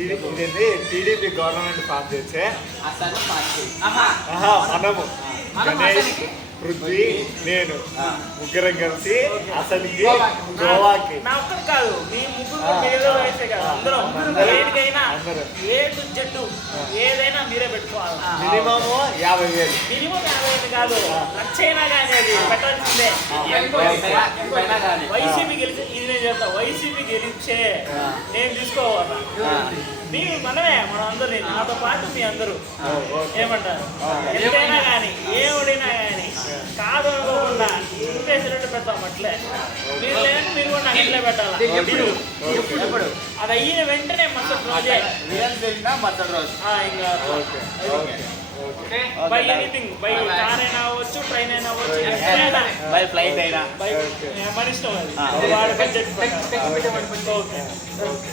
ఇదేంటి TDP government pass చేస్తే అసలు పార్టీ మనము గణేష్ పృథ్వీ నేను ముగ్గురం కలిసి అసలుకి గోవాకి నా ఒక్కరు కాదు మీ ముగ్గురు ఏదో అయితే కదా అందరం ఏదికైనా ఏ టు జట్టు ఏదైనా మీరే పెట్టుకోవాలి. మినిమం 50,000 మినిమం 50,000 కాదు, లక్షైనా కానీ అది పెట్టాల్సిందే. వైసీపీ గెలిచి ఇది నేను చెప్తా, వైసీపీ గెలిచే నేను తీసుకోవాలి. మీ మనమే మన అందరు నాతో పాటు మీ అందరూ ఏమంటారు? ఎంతైనా కానీ ఏమైనా కానీ కాదు అనుకోకుండా ఇంకేసినట్టు పెడతాం అట్లే. మీరు లేదంటే మీరు కూడా నాకు ఇట్లే పెట్టాలి. అది అయిన వెంటనే మరుసటి రోజే బై ఎనీథింగ్, బై కార్ అయినా అవ్వచ్చు, ట్రైన్ అయినా అవ్వచ్చు, బై ఫ్లైట్ అయినా మన ఇష్టం. అది వాడి బడ్జెట్. ఓకే.